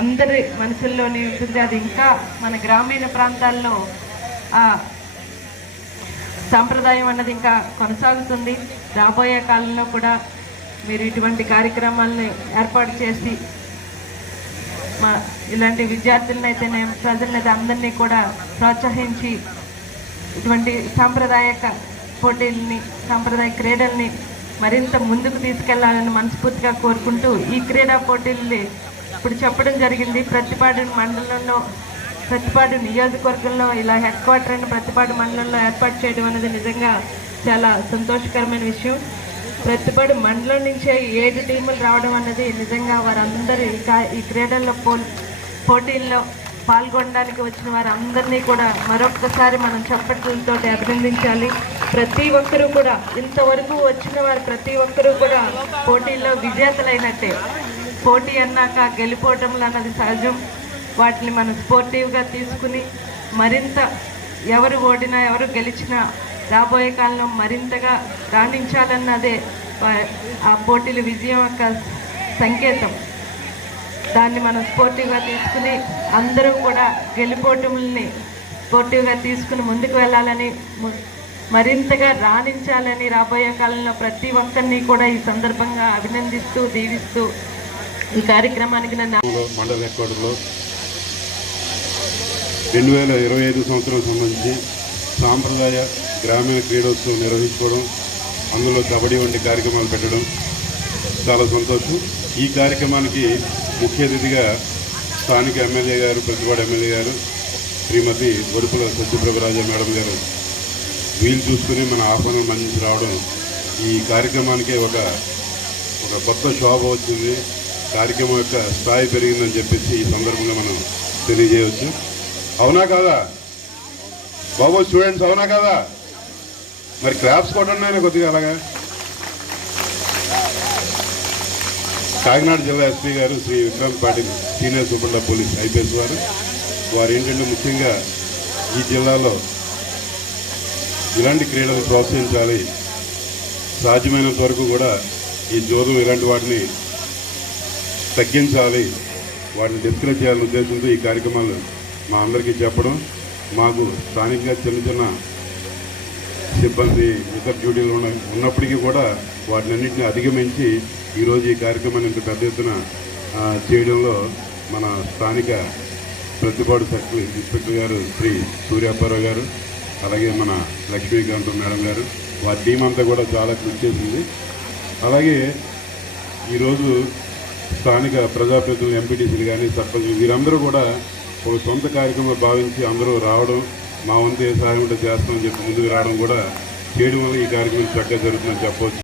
అందరి మనసుల్లోనే ఉంటుంది. అది ఇంకా మన గ్రామీణ ప్రాంతాల్లో ఆ సాంప్రదాయం అన్నది ఇంకా కొనసాగుతుంది. రాబోయే కాలంలో కూడా మీరు ఇటువంటి కార్యక్రమాలను ఏర్పాటు చేసి మా ఇలాంటి విద్యార్థులను ప్రజలనైతే అందరినీ కూడా ప్రోత్సహించి ఇటువంటి సాంప్రదాయక పోటీల్ని సాంప్రదాయ క్రీడల్ని మరింత ముందుకు తీసుకెళ్ళాలని మనస్ఫూర్తిగా కోరుకుంటూ ఈ క్రీడా పోటీల్ని ఇప్పుడు చెప్పడం జరిగింది. ప్రతిపాడు మండలంలో ప్రతిపాడు నియోజకవర్గంలో ఇలా హెడ్ క్వార్టర్ అయిన ప్రతిపాడు మండలంలో ఏర్పాటు చేయడం అనేది నిజంగా చాలా సంతోషకరమైన విషయం. ప్రతిపాడు మండలం నుంచే ఏడు టీములు రావడం అనేది నిజంగా వారందరూ ఈ ఈ క్రీడల్లో పో పోటీల్లో పాల్గొనడానికి వచ్చిన వారందరినీ కూడా మరొకసారి మనం చప్పట్లతో అభినందించాలి. ప్రతి ఒక్కరూ కూడా ఇంతవరకు వచ్చిన వారు ప్రతి ఒక్కరూ కూడా పోటీల్లో విజేతలైనట్టే. పోటీ అన్నాక గెలిపోవటంలో అన్నది సహజం. వాటిని మనం స్పోర్టివ్గా తీసుకుని మరింత ఎవరు ఓడినా ఎవరు గెలిచినా రాబోయే కాలంలో మరింతగా రాణించాలన్నదే ఆ పోటీల విజయం యొక్క సంకేతం. దాన్ని మనం స్పోర్టివ్గా తీసుకుని అందరూ కూడా గెలిపోవటంని స్పోర్టివ్గా తీసుకుని ముందుకు వెళ్ళాలని మరింతగా రాణించాలని రాబోయే కాలంలో ప్రతి ఒక్కరిని కూడా ఈ సందర్భంగా అభినందిస్తూ దీవిస్తూ ఈ కార్యక్రమానికి నన్ను మండల హెడ్ క్వార్టర్లో రెండు వేల ఇరవై ఐదు సంవత్సరం సంబంధించి సాంప్రదాయ గ్రామీణ క్రీడోత్సవం నిర్వహించుకోవడం అందులో కబడ్డీ వంటి కార్యక్రమాలు పెట్టడం చాలా సంతోషం. ఈ కార్యక్రమానికి ముఖ్య అతిథిగా స్థానిక ఎమ్మెల్యే గారు ప్రతిపాడు ఎమ్మెల్యే గారు శ్రీమతి వరుపుల సత్యప్రభరాజ మేడం గారు వీలు చూసుకుని మన ఆహ్వానం మంచి రావడం ఈ కార్యక్రమానికి ఒక ఒక కొత్త శోభ వచ్చింది. కార్యక్రమం యొక్క స్థాయి పెరిగిందని చెప్పేసి ఈ సందర్భంగా మనం తెలియజేయవచ్చు. అవునా కాదా? బాబు స్టూడెంట్స్ అవునా కాదా? మరి క్లాప్స్ కొట్టండి కొద్దిగా అలాగా? కాకినాడ జిల్లా ఎస్పీ గారు Shri Vikrant Patil senior superintendent police IPS వారు. వారు ఏంటంటే ముఖ్యంగా ఈ జిల్లాలో ఇలాంటి క్రీడలు ప్రోత్సహించాలి. సాధ్యమైనంత వరకు కూడా ఈ జోదం ఇలాంటి వాటిని తగ్గించాలి. వాటిని డిస్కరేజ్ చేయాలనే ఉద్దేశంతో ఈ కార్యక్రమాలు మా అందరికీ చెప్పడం మాకు స్థానికంగా చిన్న చిన్న సిబ్బంది ఇతర డ్యూటీలు ఉన్న ఉన్నప్పటికీ కూడా వాటినన్నింటిని అధిగమించి ఈరోజు ఈ కార్యక్రమాన్ని ఇంత పెద్ద ఎత్తున చేయడంలో మన స్థానిక ప్రతిపాడు సర్కిల్ ఇన్స్పెక్టర్ గారు శ్రీ సూర్యాపారావు గారు అలాగే మన లక్ష్మీకాంతం మేడం గారు వారి టీం అంతా కూడా చాలా కృషి చేసింది. అలాగే ఈరోజు స్థానిక ప్రజాప్రతినిధులు ఎంపీటీసీలు కానీ సర్పంచులు వీరందరూ కూడా ఒక సొంత కార్యక్రమం భావించి అందరూ రావడం మా వంతు ఏ సహాయం ఉంటే చేస్తామని చెప్పి ముందుకు రావడం కూడా చేయడం వల్ల ఈ కార్యక్రమం చక్కగా జరుగుతుందని చెప్పవచ్చు.